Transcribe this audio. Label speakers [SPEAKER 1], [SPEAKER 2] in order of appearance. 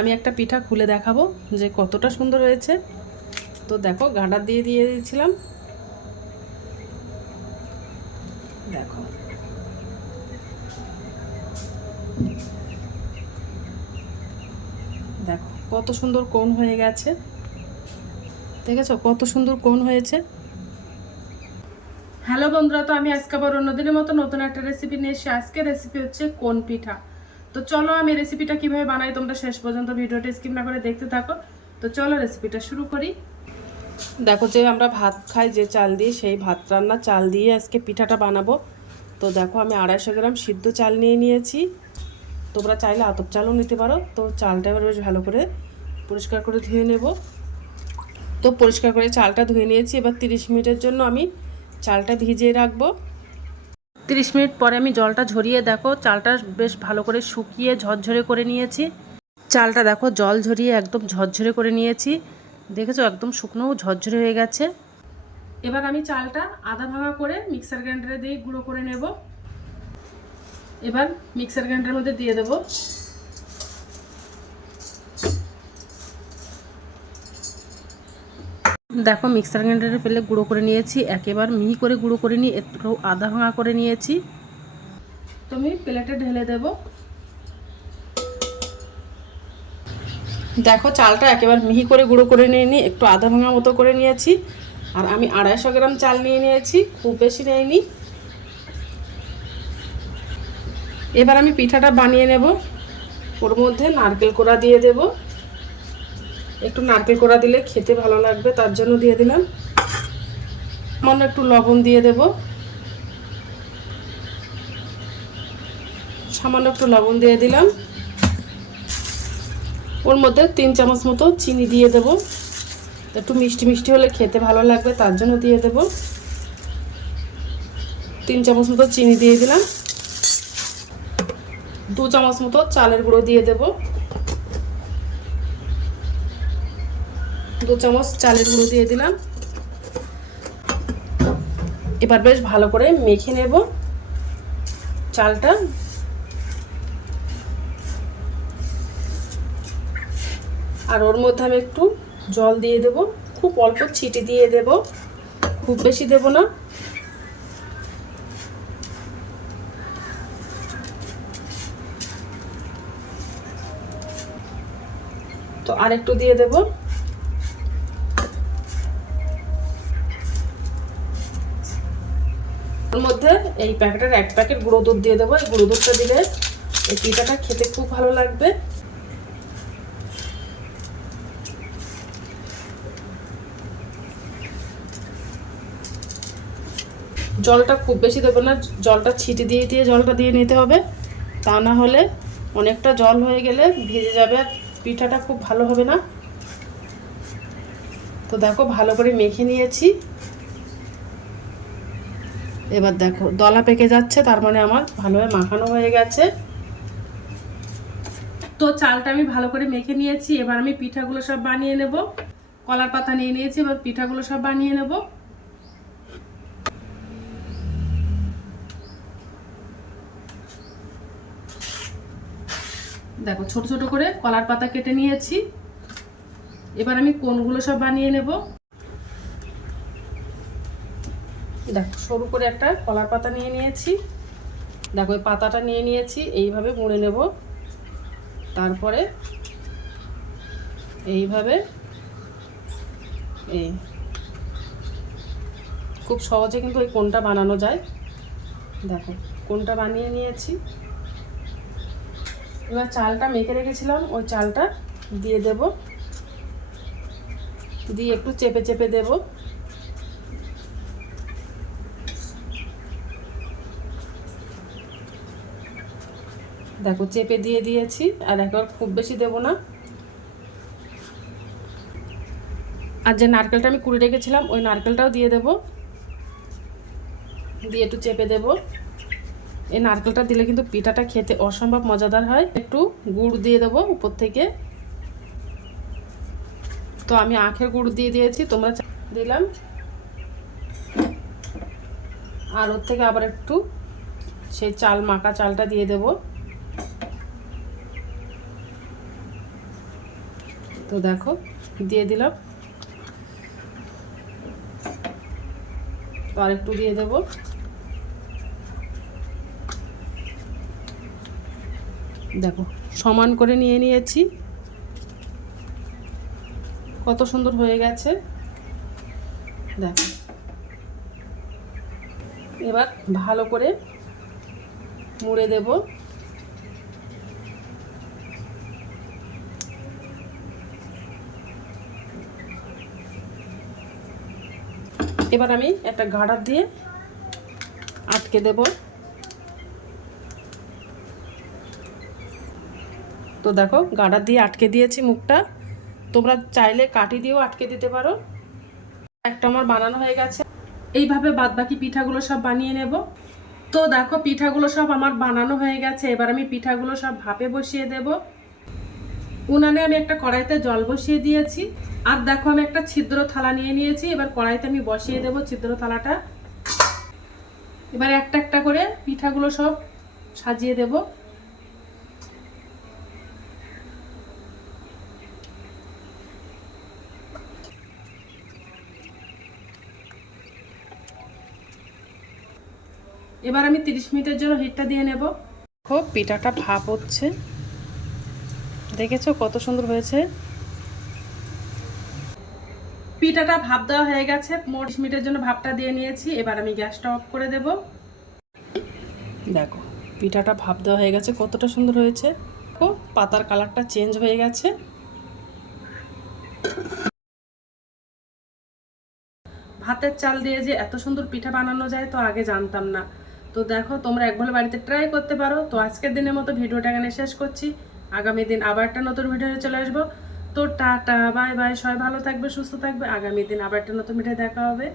[SPEAKER 1] আমি একটা পিঠা খুলে দেখাবো যে কতটা সুন্দর হয়েছে। তো দেখো গাডার দিয়ে দিয়ে দিয়েছিলাম। দেখো। দেখো, কত সুন্দর কোন হয়ে গেছে। দেখেছ? কত সুন্দর কোন হয়েছে। হ্যালো বন্ধুরা, তো আমি আজকে আবার অন্যদিনের মতো নতুন একটা রেসিপি নিয়ে এসে আজকে রেসিপি হচ্ছে কোন পিঠা। তো চলো আমি রেসিপিটা কীভাবে বানাই তোমরা শেষ পর্যন্ত ভিডিওটা স্কিপ না করে দেখতে থাকো। তো চলো রেসিপিটা শুরু করি। দেখো যে আমরা ভাত খাই, যে চাল দিয়ে সেই ভাত রান্না চাল দিয়ে আজকে পিঠাটা বানাবো। তো দেখো আমি আড়াইশো গ্রাম সিদ্ধ চাল নিয়ে নিয়েছি। তোমরা চাইলে আতপ চালও নিতে পারো। তো চালটা এবার বেশ ভালো করে পরিষ্কার করে ধুয়ে নেব। তো পরিষ্কার করে চালটা ধুয়ে নিয়েছি। এবার তিরিশ মিনিটের জন্য আমি চালটা ভিজিয়ে রাখব। তিরিশ মিনিট পরে আমি জলটা ঝরিয়ে দেখো, চালটা বেশ ভালো করে শুকিয়ে ঝরঝরে করে নিয়েছি। চালটা দেখো, জল ঝরিয়ে একদম ঝরঝরে করে নিয়েছি। দেখেছ, একদম শুকনো ঝরঝরে হয়ে গেছে। এবার আমি চালটা আধা ভাঙা করে মিক্সার গ্রাইন্ডারে দিয়ে গুঁড়ো করে নেব। এবার মিক্সার গ্রাইন্ডারের মধ্যে দিয়ে দেবো। দেখো মিক্সার গ্রাইন্ডারে ফেলে গুঁড়ো করে নিয়েছি, একেবার মিহি করে গুঁড়ো করে নিয়ে একটু আধা ভাঙা করে নিয়েছি। তো আমি প্লেটে ঢেলে দেব। দেখো চালটা একেবারে মিহি করে গুঁড়ো করে নিয়ে নিই একটু আধা ভাঙা মতো করে নিয়েছি। আর আমি আড়াইশো গ্রাম চাল নিয়ে নিয়েছি, খুব বেশি নেয়নি এবার আমি পিঠাটা বানিয়ে নেব। ওর মধ্যে নারকেল কোড়া দিয়ে দেবো। একটু নারকেল কোড়া দিলে খেতে ভালো লাগবে, তার জন্য দিয়ে দিলাম। সামান্য একটু লবণ দিয়ে দেব। সামান্য একটু লবণ দিয়ে দিলাম। ওর মধ্যে তিন চামচ মতো চিনি দিয়ে দেব। একটু মিষ্টি মিষ্টি হলে খেতে ভালো লাগবে, তার জন্য দিয়ে দেব। তিন চামচ মতো চিনি দিয়ে দিলাম। দু চামচ মতো চালের গুঁড়ো দিয়ে দেবো। দু চামচ চালের গুঁড়ো দিয়ে দিলাম। এবার বেশ ভালো করে মেখে নেব চালটা। আর ওর মধ্যে আমি একটু জল দিয়ে দেব। খুব অল্প ছিটি দিয়ে দেব। খুব বেশি দেব না। তো আর একটু দিয়ে দেবো। ওর মধ্যে এই প্যাকেটের এক প্যাকেট গুঁড়ো দুধ দিয়ে দেবো। এই গুঁড়ো দুধটা দিলে এই পিঠাটা খেতে খুব ভালো লাগবে। জলটা খুব বেশি দেবো না, জলটা ছিটি দিয়ে দিয়ে জলটা দিয়ে নিতে হবে। তা না হলে অনেকটা জল হয়ে গেলে ভিজে যাবে পিঠাটা খুব ভালো হবে না। তো দেখো ভালো করে মেখে নিয়েছি। এবার দেখো, দলা পেকে যাচ্ছে, তার মানে আমার ভালোভাবে মাখানো হয়ে গেছে। তো চালটা আমি ভালো করে মেখে নিয়েছি, এবার আমি পিঠাগুলো সব বানিয়ে নেব। কলার পাতা নিয়ে নিয়েছি, এবার পিঠাগুলো সব বানিয়ে নেব। দেখো, ছোট ছোট করে কলার পাতা কেটে নিয়েছি। এবার আমি কোনগুলো সব বানিয়ে নেব? দেখো, সরু করে একটা কলার পাতা নিয়ে নিয়েছি। দেখো ওই পাতাটা নিয়ে নিয়েছি, এইভাবে মুড়ে নেব। তারপরে এইভাবে এই খুব সহজে কিন্তু ওই কোনটা বানানো যায়। দেখো, কোনটা বানিয়ে নিয়েছি। এবার চালটা মেখে রেখেছিলাম, ওই চালটা দিয়ে দেব। দিয়ে একটু চেপে চেপে দেবো। দেখো চেপে দিয়ে দিয়েছি, আর একবার খুব বেশি দেব না। আর যে নারকেলটা আমি কুড়ে রেখেছিলাম, ওই নারকেলটাও দিয়ে দেব। দিয়ে একটু চেপে দেব। এই নারকেলটা দিলে কিন্তু পিঠাটা খেতে অসম্ভব মজাদার হয়। একটু গুড় দিয়ে দেবো উপর থেকে। তো আমি আখের গুড় দিয়ে দিয়েছি, তোমরা দিলাম। আর ওর থেকে আবার একটু সেই চাল, মাখা চালটা দিয়ে দেবো। তো দেখো, দিয়ে দিলাম। তো আরেকটু দিয়ে দেব। দেখো, সমান করে নিয়ে নিয়েছি। কত সুন্দর হয়ে গেছে। দেখো। এবার ভালো করে মুড়ে দেব। এবার আমি একটা গাড়ার দিয়ে আটকে দেব। তো দেখো, গাড়ার দিয়ে আটকে দিয়েছি মুখটা। তোমরা চাইলে কাটি দিয়েও আটকে দিতে পারো। একটা আমার বানানো হয়ে গেছে। এইভাবে বাদ বাকি পিঠাগুলো সব বানিয়ে নেব। তো দেখো, পিঠাগুলো সব আমার বানানো হয়ে গেছে। এবার আমি পিঠাগুলো সব ভাপে বসিয়ে দেব। উনানে আমি একটা কড়াইতে জল বসিয়ে দিয়েছি। আর দেখো, আমি একটা ছিদ্র থালা নিয়ে নিয়েছি। এবার কড়াইতে আমি বসিয়ে দেব ছিদ্র থালাটা। এবার একটা একটা করে পিঠাগুলো সব সাজিয়ে দেব। এবার আমি 30 মিনিটের জন্য হিটটা দিয়ে নেব। খুব পিঠাটা ভাপ হচ্ছে। দেখেছ কত সুন্দর হয়েছে? পিঠাটা ভাপ দেওয়া হয়ে গেছে। তিরিশ মিনিটের জন্য ভাপটা দিয়ে নিয়েছি। এবার আমি গ্যাসটা অফ করে দেব। দেখো, পিঠাটা ভাপ দেওয়া হয়ে গেছে। কতটা সুন্দর হয়েছে। দেখো, পাতার কালারটা চেঞ্জ হয়ে গেছে। ভাতের চাল দিয়ে যে এত সুন্দর পিঠা বানানো যায়, তো আগে জানতাম না। তো দেখো, তোমরা একবার বাড়িতে ট্রাই করতে পারো। তো আজকের দিনের মতো ভিডিওটা এখানে শেষ করছি। আগামী দিন আবার একটা নতুন ভিডিও চলে আসব। তো টাটা, বাই বাই, সবাই ভালো থাকবে, সুস্থ থাকবে, আগামী দিন আবার একটা নতুন ভিডিও দেখা হবে।